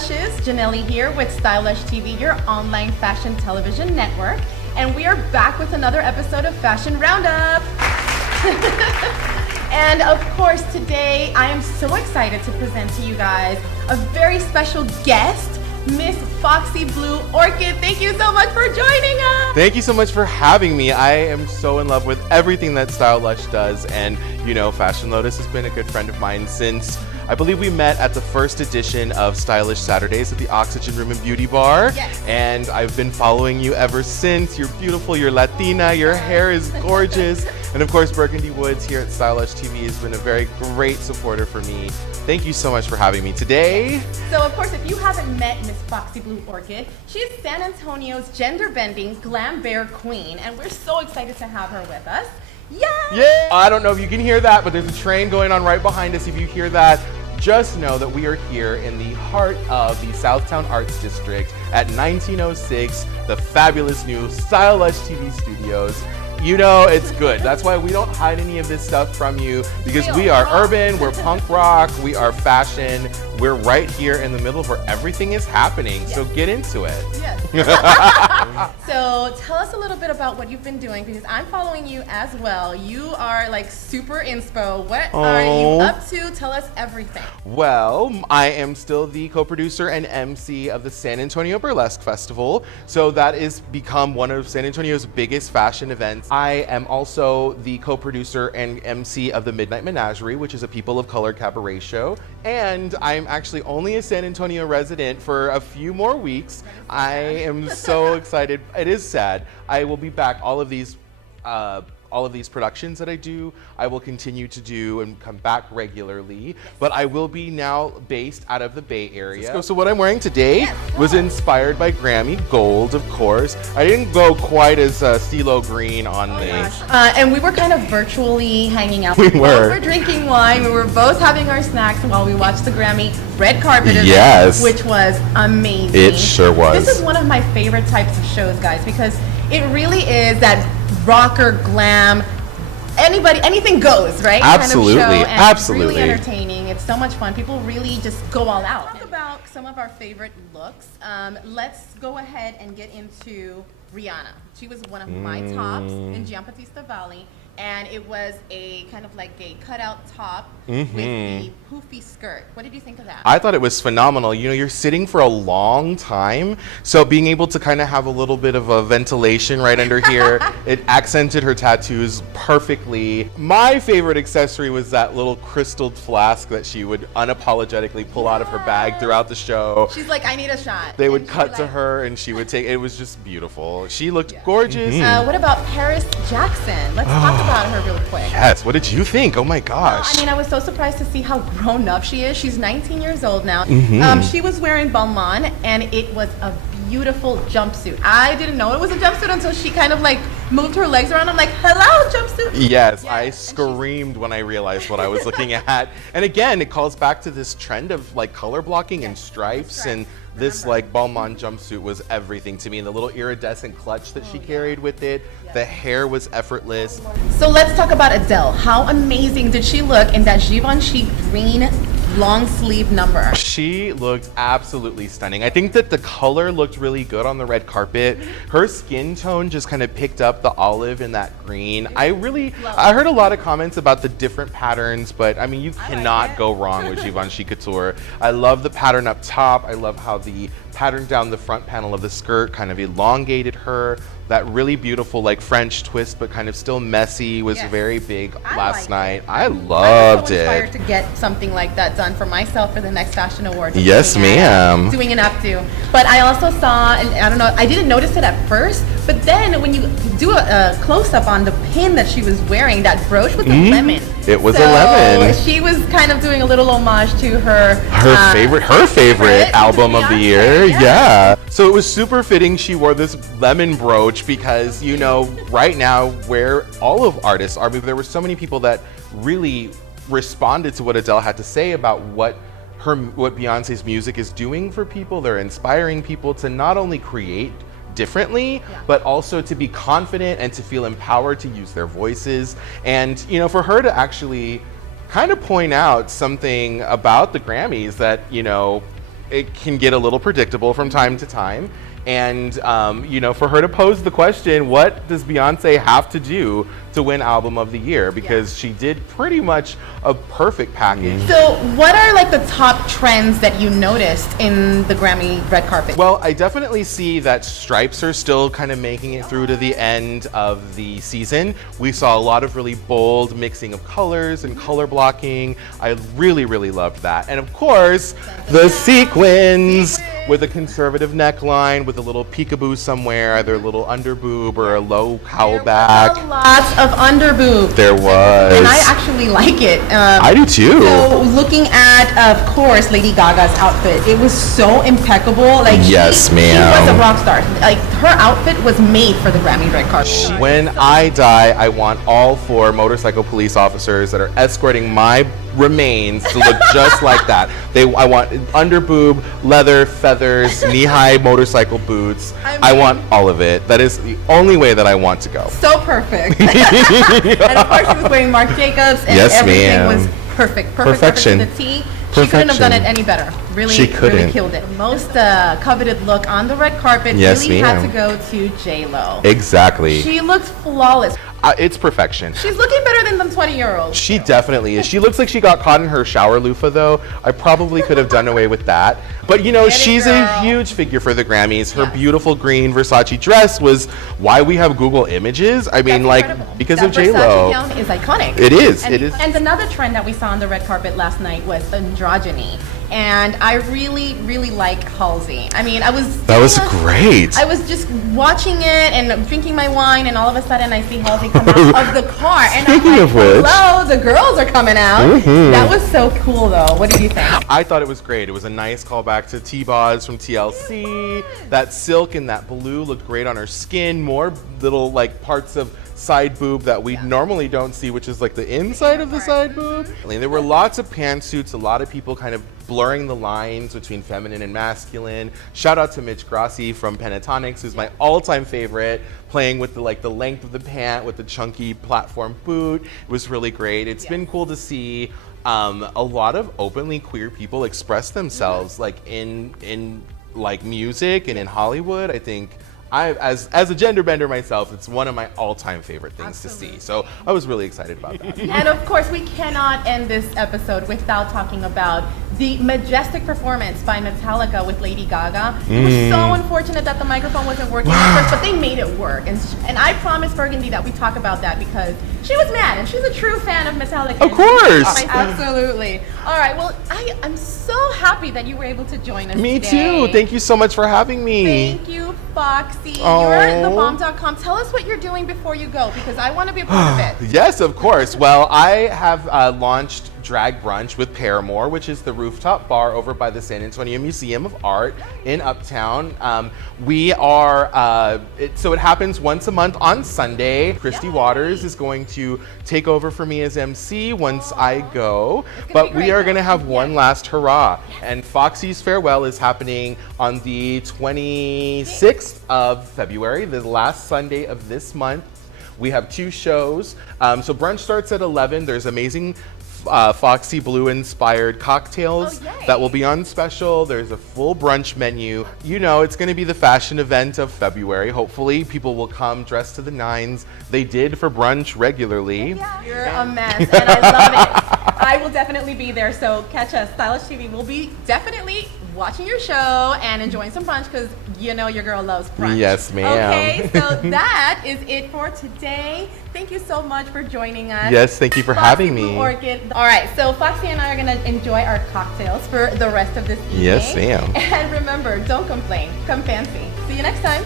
Lushes, Janelle here with Lush TV, your online fashion television network. And we are back with another episode of Fashion Roundup. And of course, today I am so excited to present to you guys a very special guest, Miss Foxxy Blue Orchid. Thank you so much for joining us. Thank you so much for having me. I am so in love with everything that Lush does, and you know, Fashion Lotus has been a good friend of mine since I believe we met at the first edition of Stylish Saturdays at the Oxygen Room and Beauty Bar. Yes. And I've been following you ever since. You're beautiful, you're Latina, your hair is gorgeous. And of course, Burgundy Woods here at Lush TV has been a very great supporter for me. Thank you so much for having me today. So of course, if you haven't met Miss Foxxy Blue Orchid, she is San Antonio's gender-bending glam bear queen, and we're so excited to have her with us. Yay! Yeah! I don't know if you can hear that, but there's a train going on right behind us. If you hear that, just know that we are here in the heart of the Southtown Arts District at 1906, the fabulous new Lush TV studios. You know it's good. That's why we don't hide any of this stuff from you, because we are urban, we're punk rock, we are fashion. We're right here in the middle of where everything is happening. Yes. So get into it. Yes. So tell us a little bit about what you've been doing, because I'm following you as well. You are like super inspo. What are you up to? Tell us everything. Well, I am still the co-producer and MC of the San Antonio Burlesque Festival. So that is become one of San Antonio's biggest fashion events. I am also the co-producer and MC of the Midnight Menagerie, which is a people of color cabaret show. And I'm actually only a San Antonio resident for a few more weeks. I am so excited. It is sad. I will be back. All of these productions that I do, I will continue to do and come back regularly, but I will be now based out of the Bay Area. So what I'm wearing today was inspired by Grammy Gold, of course. I didn't go quite as CeeLo green on this. And we were kind of virtually hanging out. We were. We were drinking wine. We were both having our snacks while we watched the Grammy red carpet event, yes, which was amazing. It sure was. This is one of my favorite types of shows, guys, because it really is that rocker glam, anything goes, right? Absolutely, kind of show, and absolutely. It's really entertaining. It's so much fun. People really just go all out. Talk about some of our favorite looks. Let's go ahead and get into Rihanna. She was one of my tops in Giambattista Valley, and it was a kind of like a cutout top with the poofy skirt. What did you think of that? I thought it was phenomenal. You know, you're sitting for a long time, so being able to kind of have a little bit of a ventilation right under here, it accented her tattoos perfectly. My favorite accessory was that little crystal flask that she would unapologetically pull out of her bag throughout the show. She's like, I need a shot. They would cut to her and she would take, it was just beautiful. She looked gorgeous. What about Paris Jackson? Let's talk about her really quick. Yes, what did you think? Oh my gosh. I mean, I was so surprised to see how grown up she is. She's 19 years old now. She was wearing Balmain, and it was a beautiful jumpsuit. I didn't know it was a jumpsuit until she kind of like moved her legs around. I'm like, hello, jumpsuit. Yes, I screamed when I realized what I was looking at. And again, it calls back to this trend of like color blocking and stripes, and this like Balmain jumpsuit was everything to me. And the little iridescent clutch that she carried with it, the hair was effortless. So let's talk about Adele. How amazing did she look in that Givenchy green long sleeve number? She looked absolutely stunning. I think that the color looked really good on the red carpet. Her skin tone just kind of picked up the olive in that green. I heard a lot of comments about the different patterns, but I mean, you cannot go wrong with Givenchy Couture. I love the pattern up top. I love how the pattern down the front panel of the skirt kind of elongated her. That really beautiful like French twist, but kind of still messy, was very big last night. I loved it. I'm so inspired to get something like that done for myself for the next fashion awards. Yes, ma'am. Doing enough to. But I also saw, and I don't know, I didn't notice it at first, but then when you do a close-up on the pin that she was wearing, that brooch with the lemon. It was a lemon. She was kind of doing a little homage to her favorite album of the year. Yeah. So it was super fitting she wore this lemon brooch because, you know, right now where all of artists are, there were so many people that really responded to what Adele had to say about what Beyonce's music is doing for people. They're inspiring people to not only create differently, but also to be confident and to feel empowered to use their voices. And, you know, for her to actually kind of point out something about the Grammys that, you know, it can get a little predictable from time to time. And, you know, for her to pose the question, what does Beyonce have to do to win Album of the Year? Because she did pretty much a perfect package. So what are like the top trends that you noticed in the Grammy red carpet? Well, I definitely see that stripes are still kind of making it through to the end of the season. We saw a lot of really bold mixing of colors and color blocking. I really, really loved that. And of course, the sequins with a conservative neckline with a little peekaboo somewhere, either a little underboob or a low cowl back. Lots of underboob. There was. And I actually like it. I do too. So looking at, of course, Lady Gaga's outfit, it was so impeccable. Like yes, ma'am. She was a rock star. Like her outfit was made for the Grammy red carpet. When I die, I want all 4 motorcycle police officers that are escorting my remains to look just like that. I want underboob, leather, feathers, knee-high motorcycle boots. I want all of it. That is the only way that I want to go. So perfect. And of course, she was wearing Marc Jacobs, and yes, everything ma'am. was perfect. Perfection. Perfect to the T. She couldn't have done it any better. Really, she couldn't. Really killed it. Most coveted look on the red carpet really had to go to J-Lo. Exactly. She looked flawless. It's perfection. She's looking better than the 20-year-old. She definitely is. She looks like she got caught in her shower loofah, though. I probably could have done away with that. But, you know, she's a huge figure for the Grammys. Her beautiful green Versace dress was why we have Google Images. I mean, like, because of J-Lo. Versace gown is iconic. It is. And, it is. And another trend that we saw on the red carpet last night was androgyny. And I really, really like Halsey. I mean, that was great. I was just watching it and drinking my wine, and all of a sudden I see Halsey come out of the car. And Speaking of which, hello, the girls are coming out. That was so cool, though. What did you think? I thought it was great. It was a nice callback to T-Boz from TLC. That silk and that blue looked great on her skin. More little, like, parts of side boob that we normally don't see, which is like the inside of the side boob. I mean, there were lots of pantsuits, a lot of people kind of blurring the lines between feminine and masculine. Shout out to Mitch Grassi from Pentatonics, who's my all-time favorite, playing with the length of the pant with the chunky platform boot. It was really great. It's been cool to see a lot of openly queer people express themselves like in like music and in Hollywood. I think as a gender bender myself, it's one of my all-time favorite things to see. So I was really excited about that. And of course, we cannot end this episode without talking about the majestic performance by Metallica with Lady Gaga. It was so unfortunate that the microphone wasn't working at first, but they made it work. And I promised Burgundy that we talk about that because she was mad, and she's a true fan of Metallica. Of course. Absolutely. All right, well, I'm so happy that you were able to join us Me today. too. Thank you so much for having me. Thank you, Foxy. You're at thebomb.com. Tell us what you're doing before you go, because I want to be a part of it. Yes, of course. Well, I have launched Drag Brunch with Paramore, which is the rooftop bar over by the San Antonio Museum of Art in Uptown. We are, so it happens once a month on Sunday. Christy Waters is going to take over for me as MC once I go. But we are going to have one last hurrah. And Foxy's Farewell is happening on the 26th of February, the last Sunday of this month. We have 2 shows. So brunch starts at 11. There's amazing Foxxy Blue inspired cocktails that will be on special. There's a full brunch menu. You know, it's going to be the fashion event of February. Hopefully people will come dressed to the nines. They did for brunch regularly. You're a mess, and I love it. I will definitely be there, so catch us. Stylish TV will be definitely watching your show and enjoying some brunch, because you know your girl loves brunch. Yes, ma'am. Okay, so that is it for today. Thank you so much for joining us. Yes, thank you for having me. Blue Orchid. All right, so Foxy and I are going to enjoy our cocktails for the rest of this evening. Yes, ma'am. And remember, don't complain. Come fancy. See you next time.